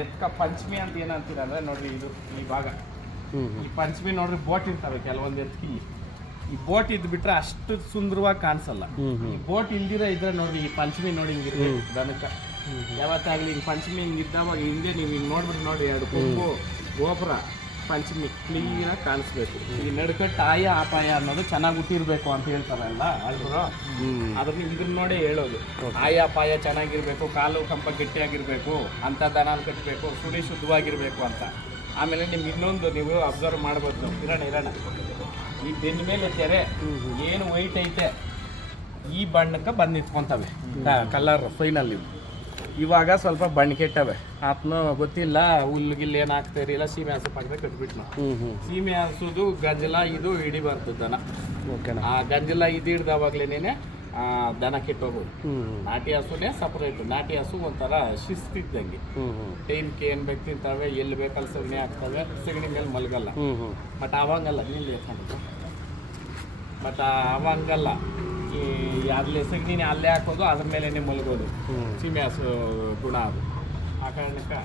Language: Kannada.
ಎತ್ಕ ಪಂಚಮಿ ಅಂತ ಏನಂತೀರ ಅಂದ್ರೆ ನೋಡ್ರಿ ಇದು ಈ ಭಾಗ. ಈ ಪಂಚಮಿ ನೋಡ್ರಿ ಬೋಟ್ ಇರ್ತವೆ ಕೆಲವೊಂದು ಎತ್ಕಿ ಈ ಬೋಟ್ ಇದ್ ಬಿಟ್ರೆ ಅಷ್ಟು ಸುಂದರವಾಗಿ ಕಾಣಿಸಲ್ಲ. ಈ ಬೋಟ್ ಇಲ್ದಿರ ಇದ್ರೆ ನೋಡ್ರಿ ಈ ಪಂಚಮಿ ನೋಡಿ ಹಿಂಗಿರ್ಬೇಕು ದನಕ ಯಾವತ್ತಾಗ್ಲಿ ಹಿಂಗ್ ಪಂಚಮಿ ಹಿಂಗ್ ಇದ್ದಾವಾಗ ಹಿಂದೆ ನೀವು ಹಿಂಗ್ ನೋಡ್ಬಿಟ್ಟು ನೋಡಿ ಎರಡು ಕೊಂಬು ಗೋಪುರ. ಪಂಚಮಿ ಕ್ಲೀನ್ ಆಗಿ ಕಾಣಿಸ್ಬೇಕು. ಈ ನಡ್ಕಟ್ಟು ಆಯ ಅಪಾಯ ಅನ್ನೋದು ಚೆನ್ನಾಗಿ ಹುಟ್ಟಿರ್ಬೇಕು ಅಂತ ಹೇಳ್ತಾರಲ್ಲ ಅಲ್ರು ಅದನ್ನ ಇದನ್ನ ನೋಡಿ ಹೇಳೋದು. ಆಯಾ ಅಪಾಯ ಚೆನ್ನಾಗಿರ್ಬೇಕು ಕಾಲು ಕಂಪ ಗಟ್ಟಿಯಾಗಿರ್ಬೇಕು ಅಂತ ದನ ಕಟ್ಟಬೇಕು ಸುಳಿ ಶುದ್ಧವಾಗಿರ್ಬೇಕು ಅಂತ. ಆಮೇಲೆ ನಿಮ್ಗೆ ಇನ್ನೊಂದು ನೀವು ಅಬ್ಸರ್ವ್ ಮಾಡ್ಬೋದು ಇರೋಣ ಇರೋಣ. ಈ ಬೆನ್ನ ಮೇಲೆ ತೆರೆ ಏನು ವೈಟ್ ಐತೆ ಈ ಬಣ್ಣಕ್ಕೆ ಬಂದು ನಿಂತ್ಕೊಂತವೆ ಕಲರ್ ಫೈನಲ್ ಇವು. ಇವಾಗ ಸ್ವಲ್ಪ ಬಣ್ಣ ಕೆಟ್ಟವೆ ಆತ್ನು ಗೊತ್ತಿಲ್ಲ ಹುಲ್ಲು ಗಿಲ್ ಏನು ಹಾಕ್ತಾರಿಲ್ಲ ಸೀಮೆ ಹಸು ಪಕ್ಕದ ಕಟ್ಬಿಟ್ಟು ನಾವು ಸೀಮೆ ಹಸುದು ಗಂಜಲ ಇದು ಹಿಡಿಬಾರ್ದು ದನ ಓಕೆನಾ. ಆ ಗಂಜಲ ಇದು ಹಿಡ್ದವಾಗ್ಲೇನೆ ದನ ಕೆಟ್ಟೋಗೋದು ನಾಟಿ ಹಸುನೇ ಸಪ್ರೇಟ್ ನಾಟಿ ಹಸು ಒಂಥರ ಶಿಸ್ತು ಇದ್ದಂಗೆ ಟೈಮ್ಗೆ ಏನು ಬೇಕು ತಿಂತಾವೆ ಎಲ್ಲಿ ಬೇಕಲ್ಲಿ ಸಗಣಿ ಹಾಕ್ತವೆ ಸಗಣಿ ಮೇಲೆ ಮಲಗಲ್ಲ. ಬಟ್ ಅವಂಗಲ್ಲ ನಿಲ್ಲ ಎತ್ಕೊಂಡು ಬಟ್ ಅವಂಗಲ್ಲ. ಈ ಅಲ್ಲಿ ಸಗಣಿನೇ ಅಲ್ಲೇ ಹಾಕೋದು ಅದ್ರ ಮೇಲೆ ಮಲಗೋದು ಸಿಮ್ಯಾಸ್ ಸೀಮೆ ಹಸು ಗುಣ ಅದು. ಆ ಕಾರಣಕ್ಕೆ